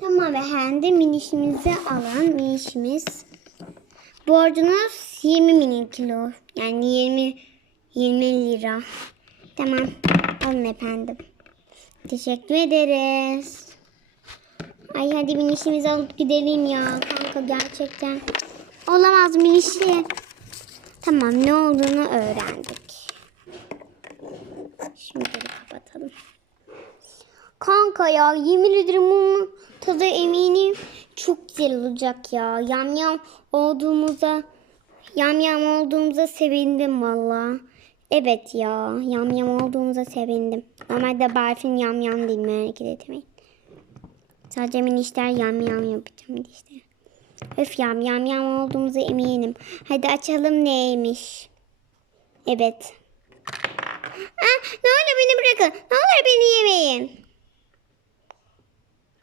Tamam efendim minişimizi alan minişimiz. Borcunuz 20 mini kilo. Yani 20 20 lira. Tamam. Alın efendim. Teşekkür ederiz. Ay hadi minişimizi alıp gidelim ya. Kanka gerçekten. Olamaz minişi. Tamam ne olduğunu öğrendik. Şimdi kapatalım. Kanka ya yemin ederim bunun tadı eminim çok güzel olacak ya. Yam yam olduğumuza yam yam olduğumuza sevindim valla. Evet ya yam yam olduğumuza sevindim. Normalde Berfin yam yam değil merak etmeyin. Sadece minişler yam yam yapacağım işte. Öf yam yam yam olduğumuza eminim. Hadi açalım neymiş. Evet. Ah, ne olur beni bırakın. Ne olur beni yemeyin.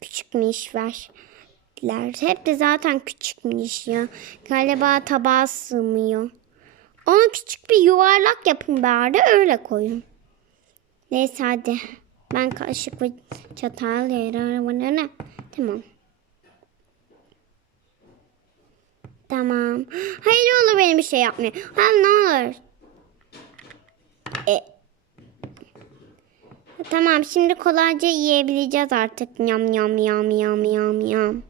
Küçükmüş verler. Hep de zaten küçükmüş ya. Galiba tabağa sığmıyor. Ona küçük bir yuvarlak yapın bari öyle koyun. Neyse hadi. Ben kaşık ve çatal yararlarına. Tamam. Tamam. Hayır ne olur benim bir şey yapmayın. Ha ne olur. E, Tamam şimdi kolayca yiyebileceğiz artık. Yam yam yam yam yam yam.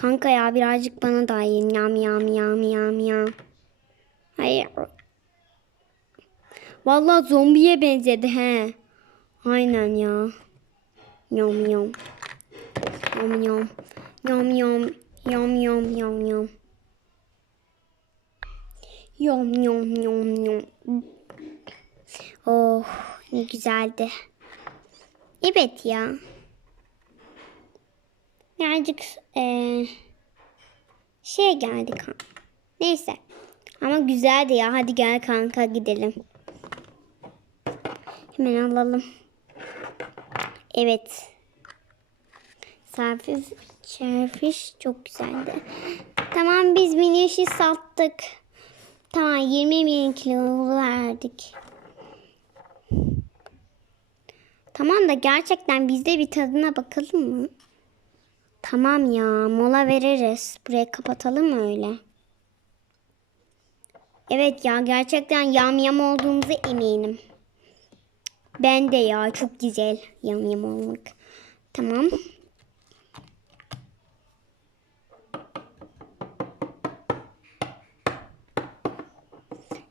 Kanka ya birazcık bana da yiyin. Yam yam yam yam yam. Hayır. Vallahi zombiye benzedi he. Aynen ya. Yam yam. Yam yam. Yam yam. Yam yam yam yam. Yam yam yam yam. Oh ne güzeldi. Evet ya. Birazcık eee, şey geldi kan. Neyse. Ama güzeldi ya. Hadi gel kanka gidelim. Hemen alalım. Evet. Serfiş, serfiş çok güzeldi. Tamam biz minişi sattık. Tamam 20 bin kilo verdik. Tamam da gerçekten biz de bir tadına bakalım mı? Tamam ya mola veririz. Burayı kapatalım mı öyle? Evet ya gerçekten yam yam olduğumuza eminim. Ben de ya çok güzel yam yam olmak. Tamam.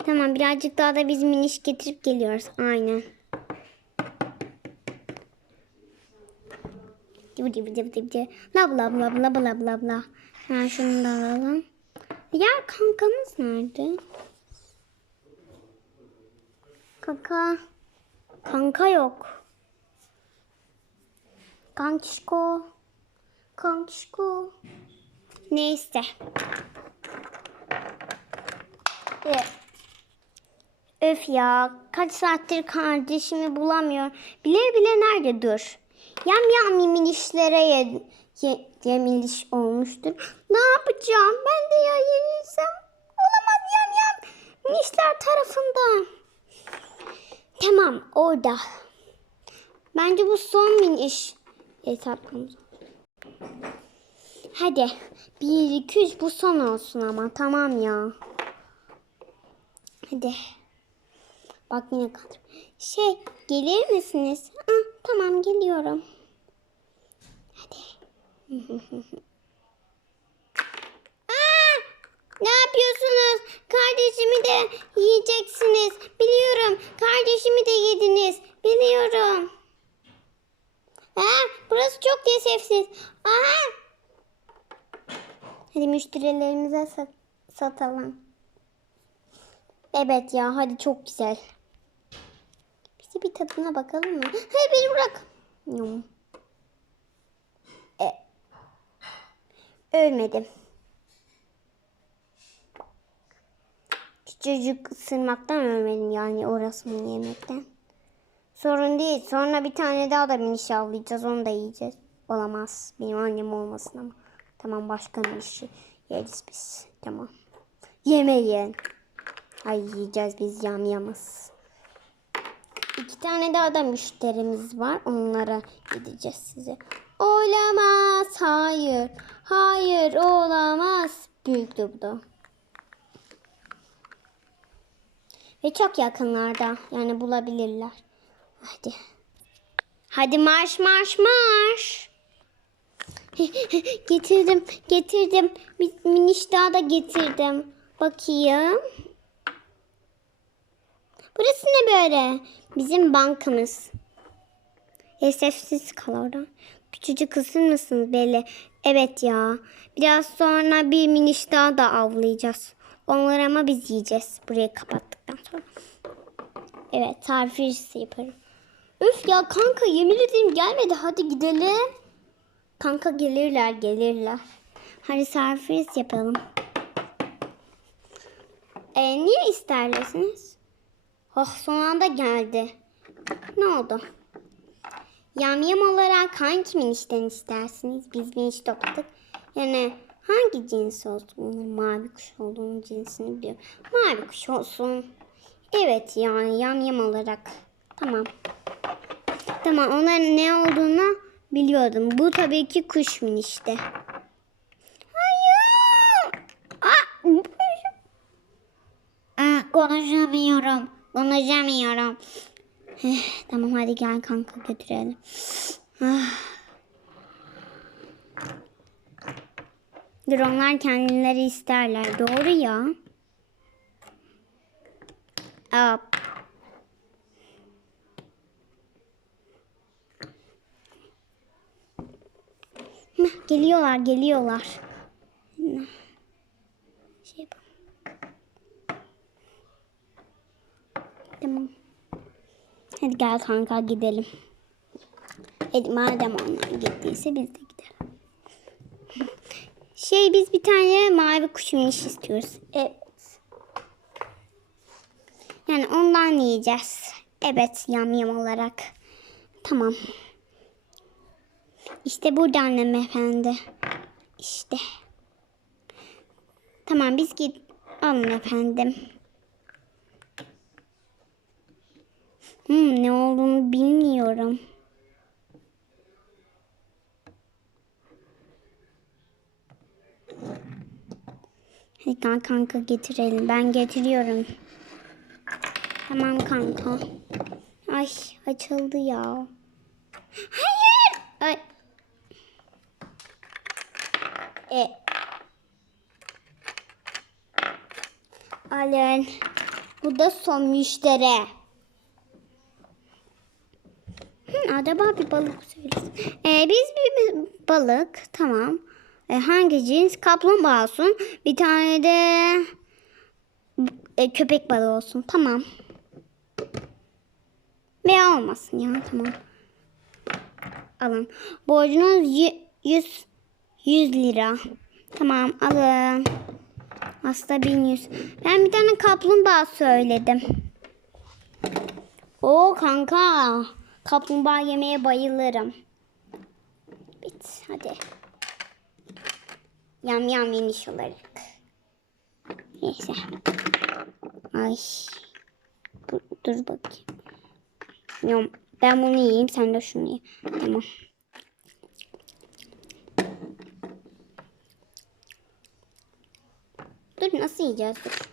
Tamam birazcık daha da biz miniş getirip geliyoruz. Aynen. Cıvı cıvı cıvı cıvı. Bla bla bla bla bla bla bla. Hemen şunu da alalım. Diğer kankamız nerede? Kaka. Kanka yok. Kankişko. Kankişko. Neyse. Evet. Öf ya kaç saattir kardeşimi bulamıyor. Bile bile nerede dur. Yam yam minişlere ye, ye, yemiliş olmuştur. Ne yapacağım? Ben de ya yenilsem. Olamaz yam yam minişler tarafından. Tamam orada. Bence bu son miniş. Hesaplamız. Hadi. Bir, iki, üç bu son olsun ama tamam ya. Hadi. Bak yine kaldım. Şey gelir misiniz? Ah, tamam geliyorum. Hadi. Aa, ne yapıyorsunuz? Kardeşimi de yiyeceksiniz. Biliyorum. Kardeşimi de yediniz. Biliyorum. Aa, burası çok nesefsiz. Aa. Hadi müşterilerimize sat- satalım. Evet ya hadi çok güzel. Bir tadına bakalım mı? Hayır beni bırak. Yum. E. Ölmedim. Küçücük ısırmaktan ölmedim yani orasını yemekten. Sorun değil. Sonra bir tane daha da miniş avlayacağız. Onu da yiyeceğiz. Olamaz. Benim annem olmasın ama. Tamam başka minişi yeriz biz. Tamam. Yemeyin. Ay yiyeceğiz biz yamyamız. İki tane daha da müşterimiz var. Onlara gideceğiz size. Olamaz. Hayır. Hayır olamaz. Büyüktü bu da. Ve çok yakınlarda. Yani bulabilirler. Hadi. Hadi marş marş marş. getirdim, getirdim. Miniş daha da getirdim. Bakayım. Burası ne böyle? Bizim bankamız. Sessiz kal orada. Küçücük kısır mısınız belli? Evet ya. Biraz sonra bir miniş daha da avlayacağız. Onları ama biz yiyeceğiz. Burayı kapattıktan sonra. Evet tarifesi yaparım. Üf ya kanka yemin ederim gelmedi. Hadi gidelim. Kanka gelirler gelirler. Hadi servis yapalım. E, niye isterlesiniz? Oh son anda geldi. Ne oldu? Yamyam olarak hangi minişten istersiniz? Biz miniş topladık. Yani hangi cins olsun? Mavi kuş olduğunu cinsini biliyorum. Mavi kuş olsun. Evet yani yamyam olarak. Tamam. Tamam onların ne olduğunu biliyordum. Bu tabii ki kuş minişte. Hayır. Aa, konuşamıyorum. Konuşamıyorum. Tamam hadi gel kanka götürelim. Ah. Dur onlar kendileri isterler. Doğru ya. Heh, Geliyorlar, geliyorlar. Şey yapalım. Tamam. Hadi gel kanka gidelim. Hadi madem onlar gittiyse biz de gidelim. Şey biz bir tane mavi kuşum iş istiyoruz. Evet. Yani ondan yiyeceğiz. Evet yam yam olarak. Tamam. İşte burada annem efendi. İşte. Tamam biz git. Alın efendim. Hmm, ne olduğunu bilmiyorum. Hadi kanka getirelim. Ben getiriyorum. Tamam kanka. Ay açıldı ya. Hayır. Ay. E. Alın. Bu da son müşteri. Acaba bir balık söylesin. Ee, biz bir, balık tamam. Ee, hangi cins? Kaplumbağa olsun. Bir tane de e, köpek balığı olsun. Tamam. Veya olmasın ya tamam. Alın. Borcunuz 100 100 lira. Tamam alın. Aslında 1100. Ben bir tane kaplumbağa söyledim. O kanka. Kaplumbağa yemeye bayılırım. Bit hadi. Yam yam yeniş olarak. Neyse. Ay. Bu- dur bakayım. Yom. Ben bunu yiyeyim sen de şunu ye. Tamam. Dur nasıl yiyeceğiz? Dur.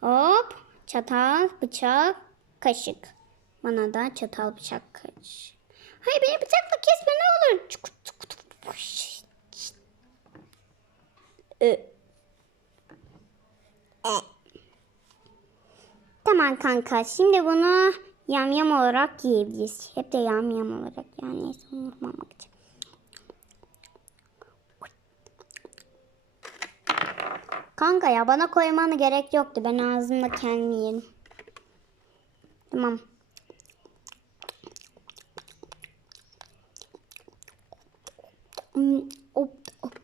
Hop. Çatal, bıçak, kaşık. Bana da çatal, bıçak, kaşık. Hayır beni bıçakla kesme ne olur. E. Tamam kanka. Şimdi bunu yamyam olarak yiyebiliriz. Hep de yamyam olarak yani neyse unutmamak için. Kanka ya bana koymana gerek yoktu. Ben ağzımda kendim yerim. Tamam. Hmm, hop, hop.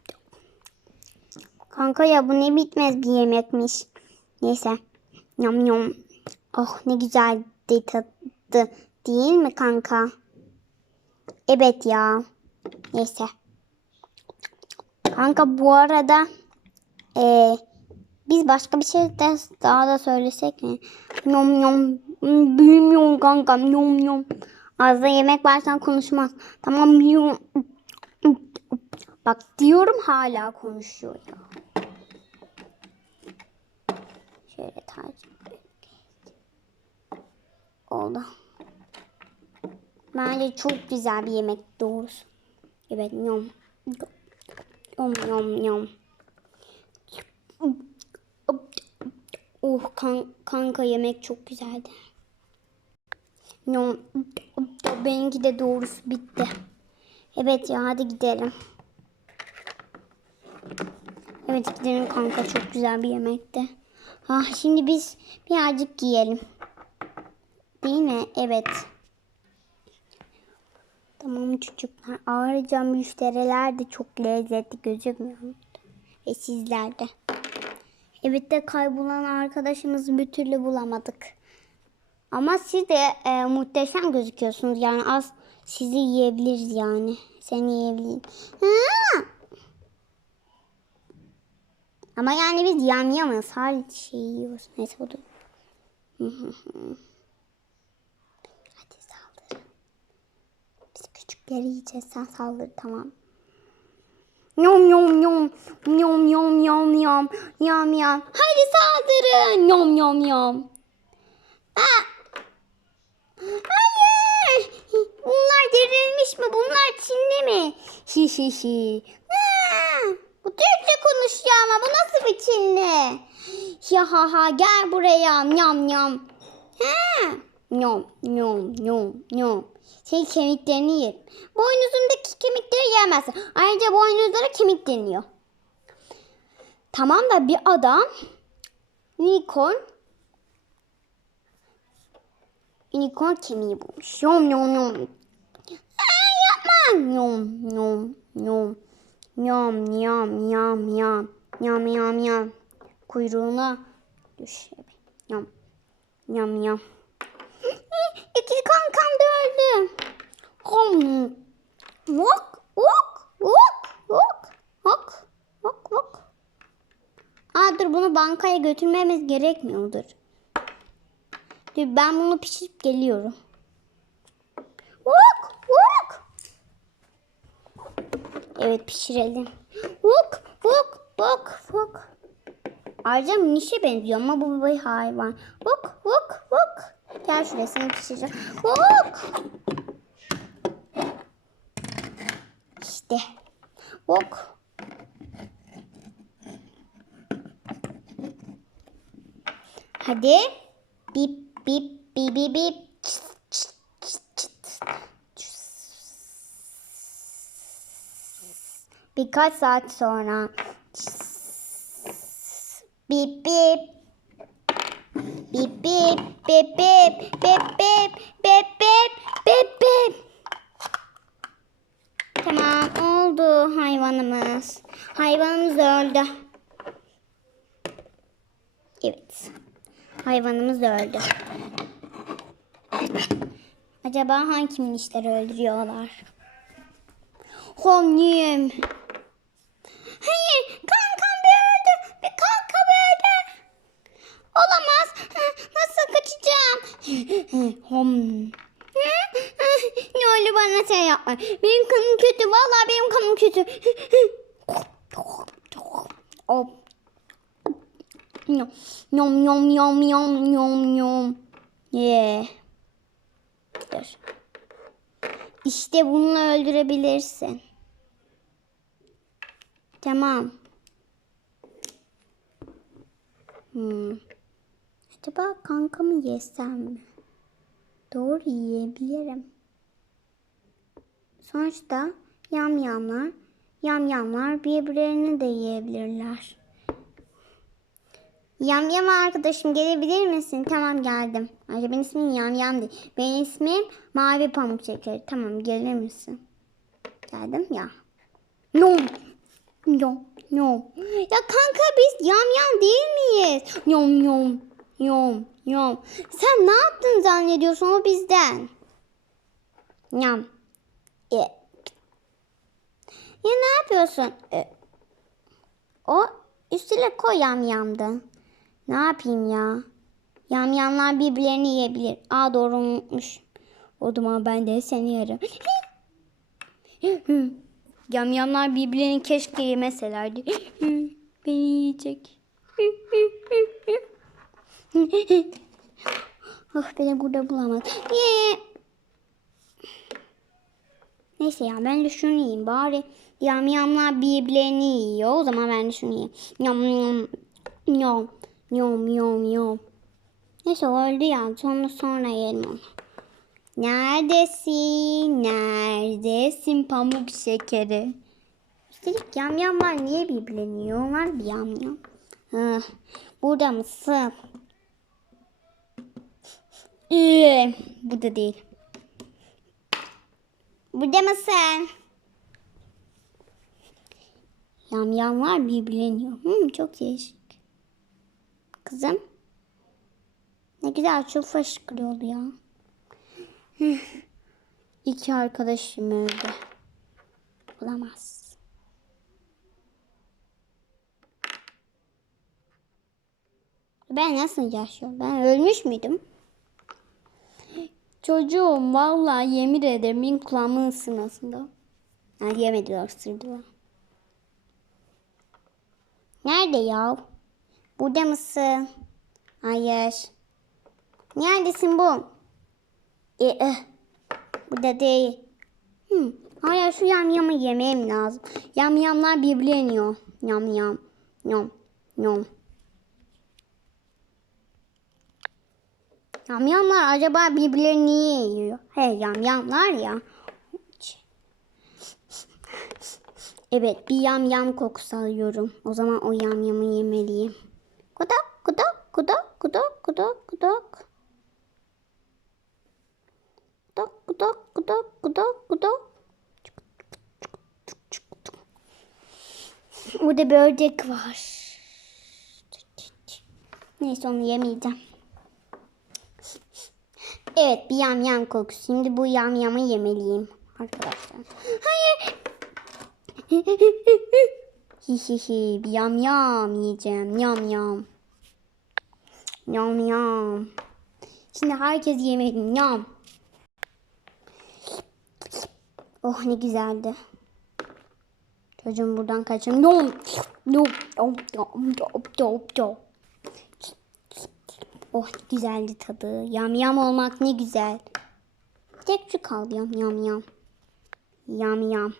Kanka ya bu ne bitmez bir yemekmiş. Neyse. Yam yam. Oh ne güzel de tadı. Değil mi kanka? Evet ya. Neyse. Kanka bu arada ee, biz başka bir şey de daha da söylesek mi? Yom yom. Bilmiyorum kanka. Yom yom. Ağzında yemek varsa konuşmaz. Tamam yom. Bak diyorum hala konuşuyor ya. Şöyle takip Oldu. Bence çok güzel bir yemek doğrusu. Evet yom. Yom yom yom. Oh kan, kanka yemek çok güzeldi. Yom. Benimki de doğrusu bitti. Evet ya hadi gidelim. Evet gidelim kanka çok güzel bir yemekti. Ah şimdi biz birazcık yiyelim. Değil mi? Evet. Tamam çocuklar. Ayrıca müşteriler de çok lezzetli gözükmüyor. Ve sizler de. Evet de kaybolan arkadaşımızı bir türlü bulamadık. Ama siz de e, muhteşem gözüküyorsunuz. Yani az sizi yiyebiliriz yani. Seni yiyebiliriz. Ha! Ama yani biz yamyamız. Her şeyi yiyoruz. Neyse hı. Hadi saldır. Biz küçükleri yiyeceğiz. Sen saldır tamam. Yom yom yom. Yom yom yom yom. Yom yom. Hadi saldırın. Yom yom yom. Aa! Hayır. Bunlar gerilmiş mi? Bunlar Çinli mi? Şi şi şi. Aa! Bu Türkçe konuşuyor ama bu nasıl bir Çinli? Ya ha ha gel buraya. Yam yam. Ha! Yom yom yom yom. Senin kemiklerini yerim. Boynuzundaki kemikleri yemezsin. Ayrıca boynuzlara kemik deniyor. Tamam da bir adam unicorn unicorn kemiği bulmuş. Yom yom yom. Aa, yapma. Yom yom yom. Yom yom yom yom. Yom yom yom. Kuyruğuna düşüyor. Yom yom yom. İki kankam da öldü. Hom. Vok vok vok vok vok vok vok. Aa dur bunu bankaya götürmemiz gerekmiyordur. Dur ben bunu pişirip geliyorum. Vok vok. Evet pişirelim. Vok vok vok vok. Ayrıca minişe benziyor ama bu bir hayvan. Vok vok vok. Gel şuraya seni pişireceğim. Vok. İşte. Vok. Hadi. Bip bip bip bip bip. Birkaç saat sonra. Bip bip. Bip bip bip bip bip bip bip bip bip bip. Tamam oldu hayvanımız. Hayvanımız öldü. Evet. Hayvanımız öldü. Acaba hangi minişleri öldürüyorlar? Honyum. Hayır, kankam bir öldü. Bir kankam öldü. Olamaz. Nasıl kaçacağım? Hom. ne oldu bana sen yapma. Benim kanım kötü. Vallahi benim kanım kötü. Hop. Yom yom yom yom yom yom. Yeah. Dur. İşte bununla öldürebilirsin. Tamam. Hmm. Acaba kankamı yesem mi? Doğru yiyebilirim. Sonuçta yamyamlar, yamyamlar birbirlerini de yiyebilirler. Yamyam arkadaşım gelebilir misin? Tamam geldim. Ayrıca benim ismim Yamyam değil. Benim ismim Mavi Pamuk Şeker. Tamam gelir misin? Geldim ya. No. No. No. Ya kanka biz yamyam değil miyiz? Yom yom. Yom yom. Sen ne yaptın zannediyorsun o bizden? Yam. E. Ya ne yapıyorsun? E. O üstüne koy yamyamdı. Ne yapayım ya? Yamyamlar birbirlerini yiyebilir. Aa doğru unutmuş. O zaman ben de seni yerim. Yamyamlar birbirlerini keşke yemeselerdi. Beni yiyecek. oh beni burada bulamaz. Neyse ya ben de şunu yiyeyim bari. Yamyamlar birbirlerini yiyor. O zaman ben de şunu yiyeyim. Yam yam yam yam yam yam. Neyse öldü ya. Sonra sonra yiyelim onu. Neredesin? Neredesin pamuk şekeri? Üstelik yamyamlar niye birbirlerini bir yamyam? Ah, burada mısın? Ee, burada değil. Burada mısın? Yamyamlar birbirlerini yiyor. Hmm, çok değişik. Kızım. Ne güzel çok fışkırıyordu ya. İki arkadaşım öldü. Bulamaz. Ben nasıl yaşıyorum? Ben ölmüş müydüm? Çocuğum vallahi yemin ederim benim kulağımın ısırmasında. Ha, yemediler ısırdılar. Nerede ya? Burada mısın? Hayır. Neredesin bu? E, eh. Burada değil. Hmm. Hayır şu yamyamı yemem lazım. Yamyamlar birbirlerini yiyor. Yam yam. Yam. Yam. Yamyamlar acaba birbirlerini niye yiyor? He yamyamlar ya. Evet bir yamyam kokusu alıyorum. O zaman o yamyamı yemeliyim. Kudak kudak kudak kudak kudak kudak. Kudak kudak kudak kudak. Burada bir var. Neyse onu yemeyeceğim. Evet bir yamyam kokusu. Şimdi bu yamyamı yemeliyim arkadaşlar. Hayır. Hihihi bir yamyam yiyeceğim. Yam yam. Yam yam. Şimdi herkes yemeliyim. Yam. Oh ne güzeldi. Çocuğum buradan kaçın. Yom. Yom. Oh güzeldi tadı. Yam yam olmak ne güzel. Tek şu kaldı yam yam yam. Yam yam.